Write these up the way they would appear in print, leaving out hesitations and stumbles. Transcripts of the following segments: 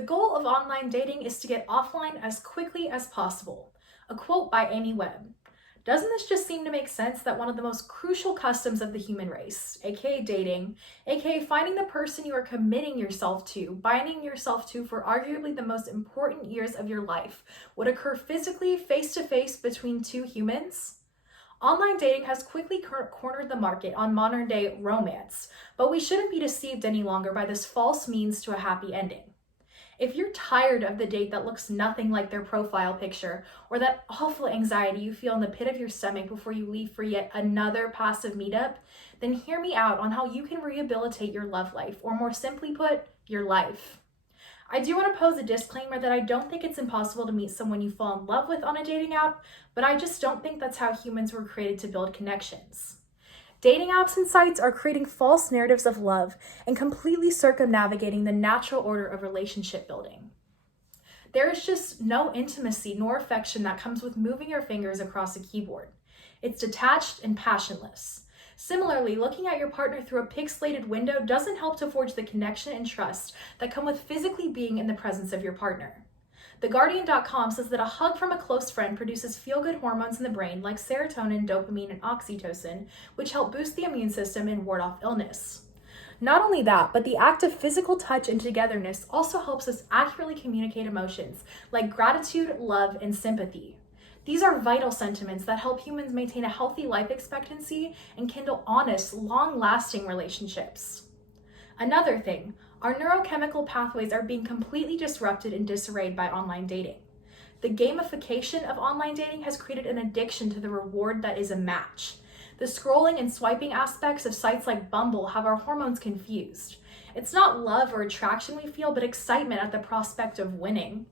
The goal of online dating is to get offline as quickly as possible. A quote by Amy Webb. Doesn't this just seem to make sense that one of the most crucial customs of the human race, aka dating, aka finding the person you are committing yourself to, binding yourself to for arguably the most important years of your life, would occur physically, face to face between two humans? Online dating has quickly cornered the market on modern day romance, but we shouldn't be deceived any longer by this false means to a happy ending. If you're tired of the date that looks nothing like their profile picture, or that awful anxiety you feel in the pit of your stomach before you leave for yet another passive meetup, then hear me out on how you can rehabilitate your love life, or more simply put, your life. I do want to pose a disclaimer that I don't think it's impossible to meet someone you fall in love with on a dating app, but I just don't think that's how humans were created to build connections. Dating apps and sites are creating false narratives of love and completely circumnavigating the natural order of relationship building. There is just no intimacy nor affection that comes with moving your fingers across a keyboard. It's detached and passionless. Similarly, looking at your partner through a pixelated window doesn't help to forge the connection and trust that come with physically being in the presence of your partner. TheGuardian.com says that a hug from a close friend produces feel-good hormones in the brain like serotonin, dopamine, and oxytocin, which help boost the immune system and ward off illness. Not only that, but the act of physical touch and togetherness also helps us accurately communicate emotions like gratitude, love, and sympathy. These are vital sentiments that help humans maintain a healthy life expectancy and kindle honest, long-lasting relationships. Another thing, our neurochemical pathways are being completely disrupted and disarrayed by online dating. The gamification of online dating has created an addiction to the reward that is a match. The scrolling and swiping aspects of sites like Bumble have our hormones confused. It's not love or attraction we feel, but excitement at the prospect of winning.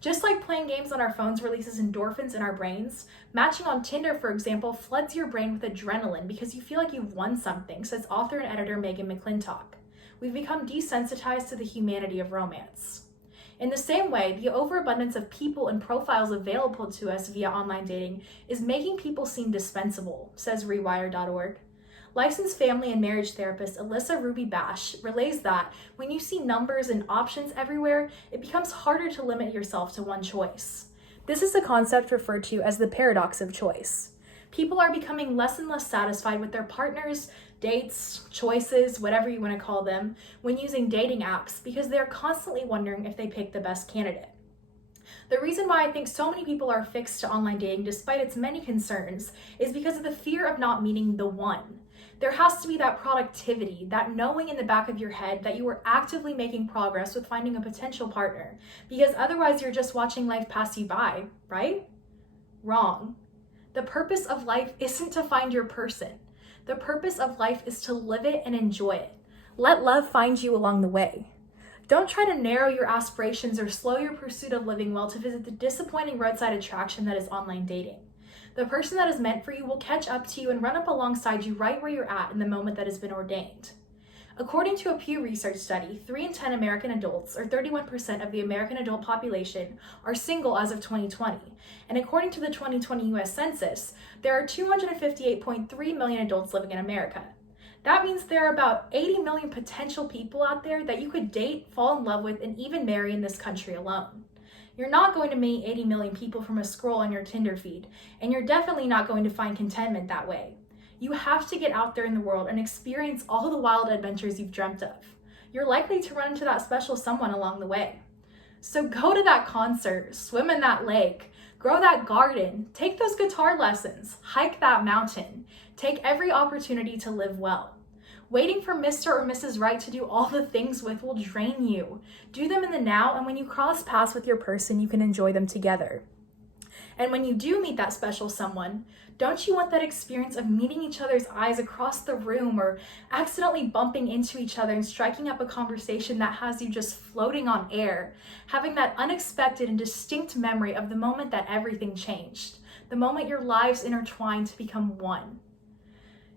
Just like playing games on our phones releases endorphins in our brains, matching on Tinder, for example, floods your brain with adrenaline because you feel like you've won something, says author and editor Megan McClintock. We've become desensitized to the humanity of romance. In the same way, the overabundance of people and profiles available to us via online dating is making people seem dispensable, says Rewire.org. Licensed family and marriage therapist Alyssa Ruby Bash relays that when you see numbers and options everywhere, it becomes harder to limit yourself to one choice. This is a concept referred to as the paradox of choice. People are becoming less and less satisfied with their partners, dates, choices, whatever you want to call them, when using dating apps because they're constantly wondering if they picked the best candidate. The reason why I think so many people are fixed to online dating despite its many concerns is because of the fear of not meeting the one. There has to be that productivity, that knowing in the back of your head that you are actively making progress with finding a potential partner, because otherwise you're just watching life pass you by, right? Wrong. The purpose of life isn't to find your person. The purpose of life is to live it and enjoy it. Let love find you along the way. Don't try to narrow your aspirations or slow your pursuit of living well to visit the disappointing roadside attraction that is online dating. The person that is meant for you will catch up to you and run up alongside you right where you're at in the moment that has been ordained. According to a Pew Research study, 3 in 10 American adults, or 31% of the American adult population, are single as of 2020. And according to the 2020 US Census, there are 258.3 million adults living in America. That means there are about 80 million potential people out there that you could date, fall in love with, and even marry in this country alone. You're not going to meet 80 million people from a scroll on your Tinder feed, and you're definitely not going to find contentment that way. You have to get out there in the world and experience all the wild adventures you've dreamt of. You're likely to run into that special someone along the way. So go to that concert, swim in that lake, grow that garden, take those guitar lessons, hike that mountain, take every opportunity to live well. Waiting for Mr. or Mrs. Right to do all the things with will drain you. Do them in the now, and when you cross paths with your person, you can enjoy them together. And when you do meet that special someone, don't you want that experience of meeting each other's eyes across the room or accidentally bumping into each other and striking up a conversation that has you just floating on air, having that unexpected and distinct memory of the moment that everything changed, the moment your lives intertwined to become one?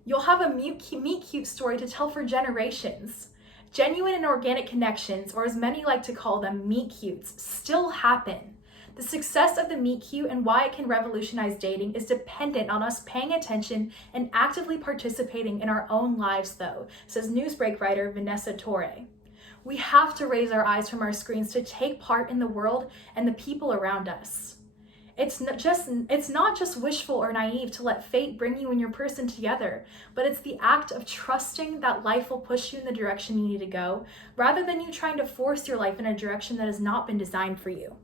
You'll have a meet-cute story to tell for generations. Genuine and organic connections, or as many like to call them, meet-cutes, still happen. The success of the meet cute and why it can revolutionize dating is dependent on us paying attention and actively participating in our own lives, though, says Newsbreak writer Vanessa Torre. We have to raise our eyes from our screens to take part in the world and the people around us. It's not just wishful or naive to let fate bring you and your person together, but it's the act of trusting that life will push you in the direction you need to go, rather than you trying to force your life in a direction that has not been designed for you.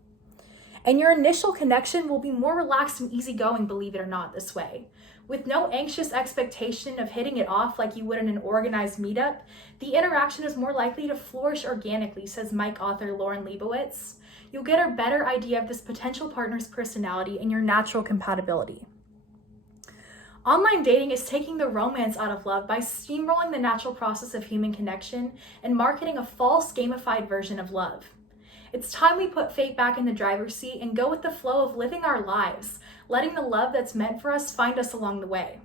And your initial connection will be more relaxed and easygoing, believe it or not, this way. With no anxious expectation of hitting it off like you would in an organized meetup, the interaction is more likely to flourish organically, says Mike author Lauren Leibowitz. You'll get a better idea of this potential partner's personality and your natural compatibility. Online dating is taking the romance out of love by steamrolling the natural process of human connection and marketing a false gamified version of love. It's time we put fate back in the driver's seat and go with the flow of living our lives, letting the love that's meant for us find us along the way.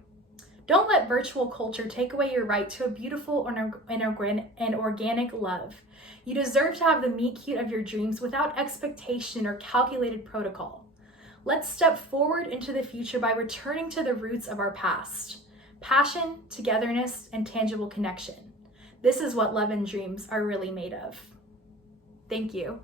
Don't let virtual culture take away your right to a beautiful and organic love. You deserve to have the meet cute of your dreams without expectation or calculated protocol. Let's step forward into the future by returning to the roots of our past: passion, togetherness, and tangible connection. This is what love and dreams are really made of. Thank you.